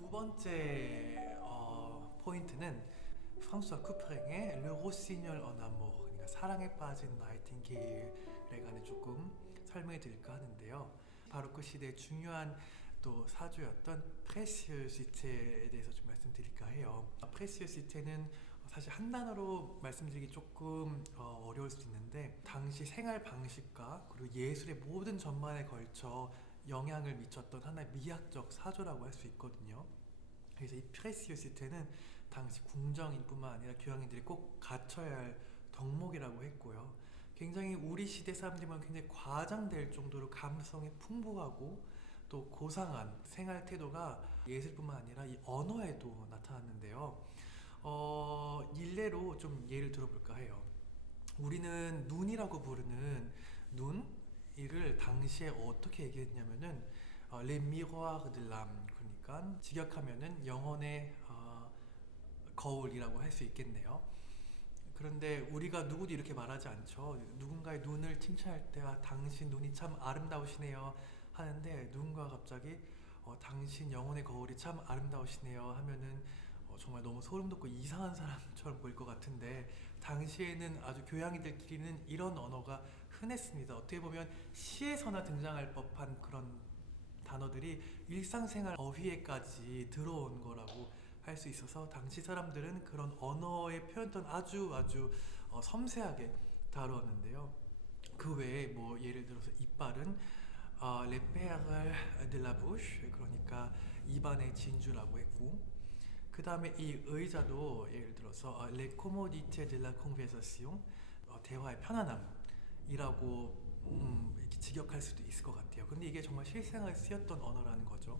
두 번째 어, 포인트는 프랑스와 쿠프랭의 Rossignol en Amour 그러니까 사랑에 빠진 나이팅게일에 관해 조금 설명해 드릴까 하는데요. 바로 그 시대의 중요한 또 사주였던 프레시오시테에 대해서 좀 말씀드릴까 해요. 프레시오시테는 사실 한 단어로 말씀드리기 조금 어, 어려울 수 있는데 당시 생활 방식과 그리고 예술의 모든 전반에 걸쳐 영향을 미쳤던 하나의 미학적 사조라고 할 수 있거든요. 그래서 이 프레시오시테는 당시 궁정인뿐만 아니라 교양인들이 꼭 갖춰야 할 덕목이라고 했고요. 굉장히 우리 시대 사람들이 보면 굉장히 과장될 정도로 감성이 풍부하고 또 고상한 생활 태도가 예술뿐만 아니라 이 언어에도 나타났는데요. 어, 일례로 좀 예를 들어볼까 해요. 우리는 눈이라고 부르는 눈 이를 당시에 어떻게 얘기했냐면은 어, les miroirs 그러니까 직역하면은 영혼의 어, 거울이라고 할 수 있겠네요. 그런데 우리가 누구도 이렇게 말하지 않죠. 누군가의 눈을 칭찬할 때와 당신 눈이 참 아름다우시네요 하는데 누군가 갑자기 어, 당신 영혼의 거울이 참 아름다우시네요 하면은 어, 정말 너무 소름 돋고 이상한 사람처럼 보일 것 같은데 당시에는 아주 교양이들끼리는 이런 언어가 흔했습니다. 어떻게 보면 시에서나 등장할 법한 그런 단어들이 일상생활 어휘에까지 들어온 거라고 할 수 있어서 당시 사람들은 그런 언어의 표현도 아주 아주 어, 섬세하게 다루었는데요. 그 외에 뭐 예를 들어서 이빨은 어, les perles 그러니까 입안의 진주라고 했고 그 다음에 이 의자도 예를 들어서 어, les commodités 어, 대화의 편안함 이라고 음, 이렇게 직역할 수도 있을 것 같아요. 근데 이게 정말 실생활에 쓰였던 언어라는 거죠.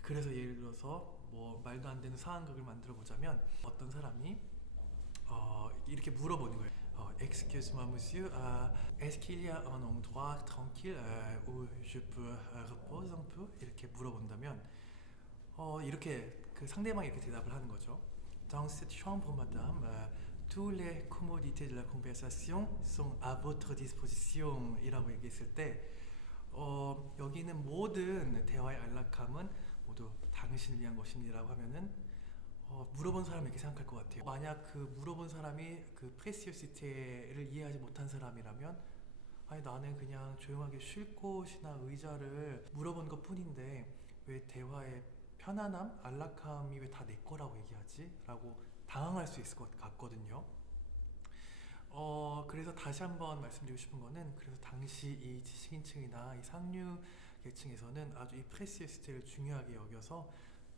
그래서 예를 들어서 뭐 말도 안 되는 상황극을 만들어 보자면 어떤 사람이 어, 이렇게 물어보는 거예요. 어, Excuse-moi, monsieur, euh, est-ce qu'il y a un endroit tranquille euh, où je peux euh, reposer un peu? 이렇게 물어본다면 어, 이렇게 그 상대방이 이렇게 대답을 하는 거죠. Dans cette chambre, madame, tous les commodités de la conversation sont à votre disposition. 이라고 얘기했을 때 어, 여기는 모든 대화의 안락함은 모두 당신을 위한 것입니다라고 하면은 어, 물어본 사람이 이렇게 생각할 것 같아요. 만약 그 물어본 사람이 그 프레시오시테를 이해하지 못한 사람이라면 아니 나는 그냥 조용하게 쉴 곳이나 의자를 물어본 것 뿐인데 왜 대화의 편안함, 안락함이 왜 다 내 거라고 얘기하지? 라고 당황할 수 있을 것 같거든요. 어, 그래서 다시 한번 말씀드리고 싶은 거는 그래서 당시 이 지식인층이나 이 상류 계층에서는 아주 이 프레시오시테를 중요하게 여겨서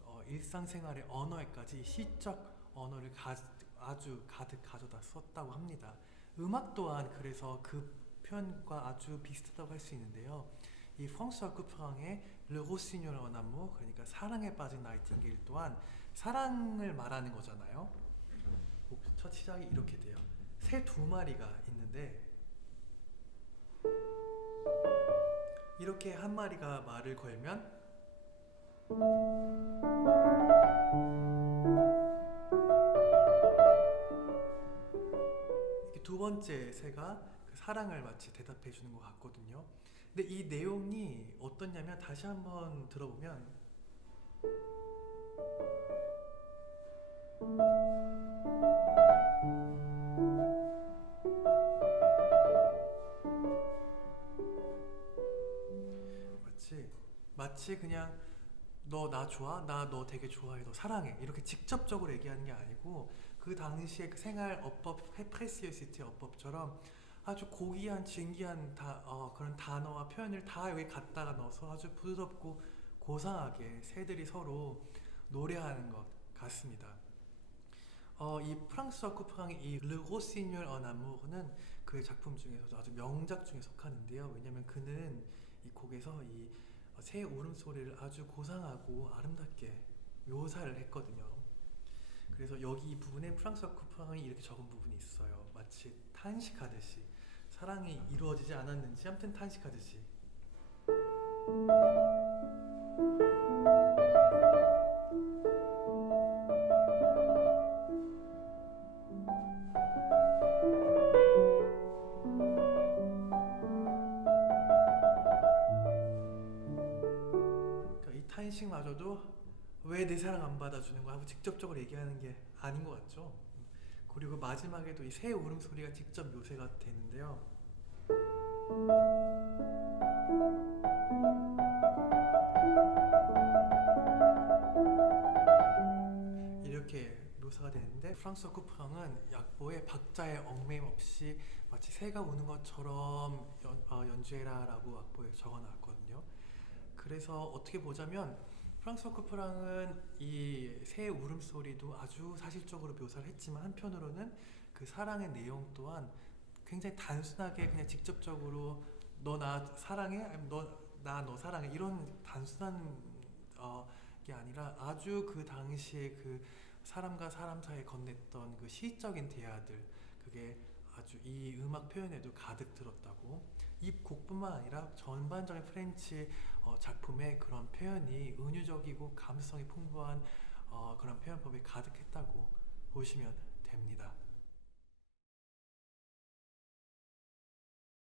어, 일상생활의 언어에까지 시적 언어를 가, 아주 가득 가져다 썼다고 합니다. 음악 또한 그래서 그 표현과 아주 비슷하다고 할 수 있는데요. 이 프랑스와 쿠프랑의 en Amour 그러니까 사랑에 빠진 나이팅게일 또한 사랑을 말하는 거잖아요. 첫 시작이 이렇게 돼요. 새 두 마리가 있는데 이렇게 한 마리가 말을 걸면 두 번째 새가 그 사랑을 마치 대답해 주는 것 같거든요. 근데 이 내용이 어떻냐면 다시 한번 들어보면 마치 마치 그냥 너 나 좋아? 나 너 되게 좋아해. 너 사랑해. 이렇게 직접적으로 얘기하는 게 아니고 그 당시의 그 생활 어법 프레시오시티 어법처럼 아주 고귀한 진귀한 다, 어, 그런 단어와 표현을 다 여기 갖다가 넣어서 아주 부드럽고 고상하게 새들이 서로 노래하는 것 같습니다. 어, 이 프랑스와 쿠프랑의 이 Rossignol en Amour는 그의 작품 중에서도 아주 명작 중에 속하는데요. 왜냐하면 그는 이 곡에서 이새 울음소리를 아주 고상하고 아름답게 묘사를 했거든요. 그래서 여기 이 부분에 프랑스와 쿠프랑이 이렇게 적은 부분이 있어요. 마치 탄식하듯이 사랑이 이루어지지 않았는지 아무튼 탄식하듯이 탄식마저도 왜 내 사랑 안 받아주는 거야 하고 직접적으로 얘기하는 게 아닌 것 같죠. 음. 그리고 마지막에도 이 새 울음소리가 직접 묘사가 되는데요. 이렇게 묘사가 되는데 프랑스어 쿠프랑은 약보에 박자에 얽매임 없이 마치 새가 우는 것처럼 연, 어, 연주해라 라고 악보에 적어놨거든요. 그래서 어떻게 보자면 프랑스어 쿠프랑은 이 새 울음소리도 아주 사실적으로 묘사를 했지만 한편으로는 그 사랑의 내용 또한 굉장히 단순하게 그냥 직접적으로 너 나 사랑해? 너나 너 사랑해? 이런 단순한 어, 게 아니라 아주 그 당시에 그 사람과 사람 사이에 건넸던 그 시적인 대화들 그게 아주 이 음악 표현에도 가득 들었다고 이 곡뿐만 아니라 전반적인 프렌치 어, 작품의 그런 표현이 은유적이고 감수성이 풍부한 어, 그런 표현법이 가득했다고 보시면 됩니다.